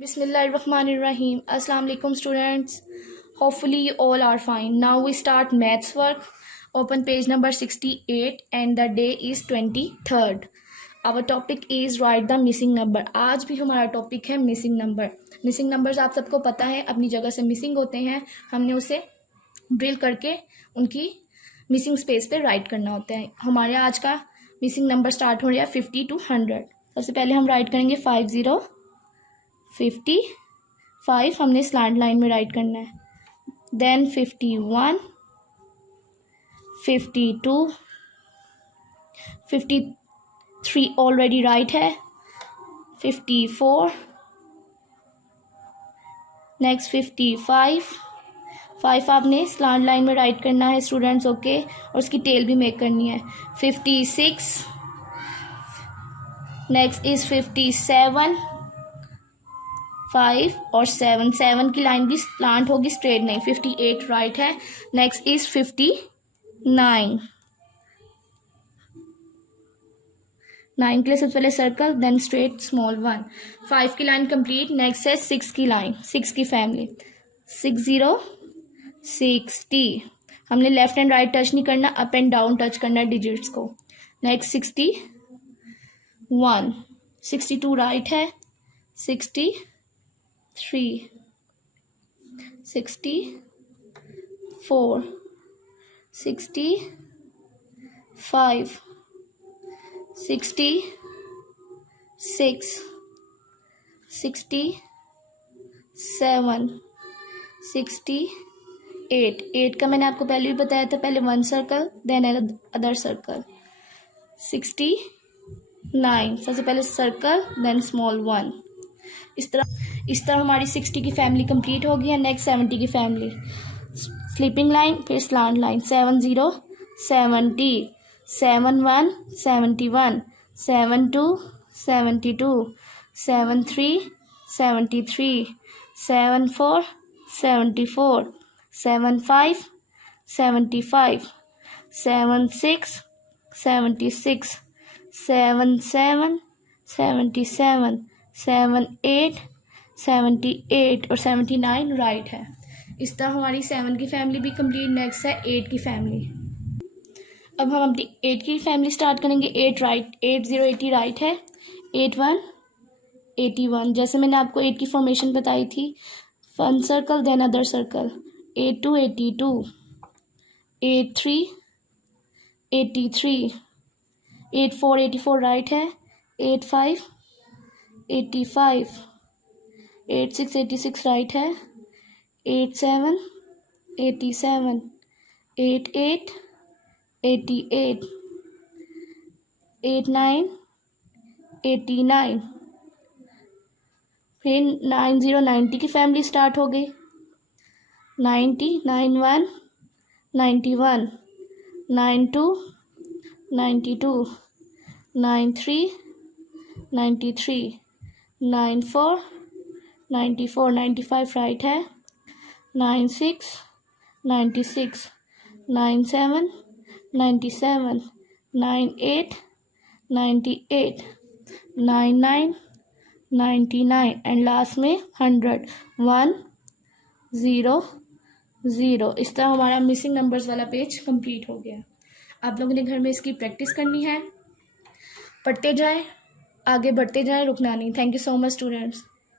Bismillahirrahmanirrahim. Assalamu alaikum students. Hopefully you all are fine. Now we start maths work. Open page number 68 and the day is 23rd. Our topic is write the missing number. आज भी हमारा topic है missing number. Missing numbers आप सबको पता है अपनी जगह से मिसिंग होते हैं. हमने उसे ड्रिल करके उनकी मिसिंग स्पेस पे राइट करना होता है. हमारे आज का मिसिंग नंबर स्टार्ट हो रहा है 50 to 100. सबसे पहले हम राइट करेंगे 55 हमने स्लैंट लाइन में राइट करना है. देन 51, 52, 53 ऑलरेडी राइट है. 54, नेक्स्ट 55 आपने स्लैंट लाइन में राइट करना है स्टूडेंट्स. ओके और उसकी टेल भी मेक करनी है. 56, नेक्स्ट इज 57, 5 और 7 की लाइन भी स्लांट होगी, स्ट्रेट नहीं. 58 राइट है. Next is 59. 9 के लिए सबसे पहले सर्कल देन स्ट्रेट स्मॉल 1. 5 की लाइन कंप्लीट. नेक्स्ट है 6 की लाइन, 6 की फैमिली. 60, 60 हमने लेफ्ट एंड राइट टच नहीं करना, अप एंड डाउन टच करना डिजिट्स को. नेक्स्ट 61, 62 राइट है. 63, 64, 65, 66, 67, 68. 8 का मैंने आपको पहले भी बताया था, पहले one circle then other circle. 69 सबसे पहले सर्कल देन स्मॉल 1. इस तरह हमारी 60 की फैमिली कंप्लीट हो गई है. नेक्स्ट 70 की फैमिली. स्लीपिंग लाइन फिर स्लांट लाइन. 70, 70, 71, 71, 72, 72, 73, 73, 74, 74, 75, 75, 76, 76, 77, 77, 78, 78 और 79 राइट है. इस तरह हमारी 7 की फैमिली भी कंप्लीट. नेक्स्ट है 8 की फैमिली. अब हम अपनी 8 की फैमिली स्टार्ट करेंगे. 8 राइट, 80, 80 राइट है. 81, 81 जैसे मैंने आपको 8 की फॉर्मेशन बताई थी, one circle then other circle. 82, 82, 83, 83, 84, 84 right है. 85, 85, 86, 86 राइट है. 87, 87, 88, 88, 89, 89. फिर 90, 90 की फैमिली स्टार्ट हो गई. 90, 91, 91, 92, 92, 93, 93, 94, 94, 95 राइट है. 96, 96, 97, 97, 98, 98, 99, 99 एंड लास्ट में 100, 1, 0, 0. इस तरह हमारा मिसिंग नंबर्स वाला पेज कंप्लीट हो गया. आप लोगों ने घर में इसकी प्रैक्टिस करनी है. पढ़ते जाएं, आगे बढ़ते जाएं, रुकना नहीं. Thank you so much students.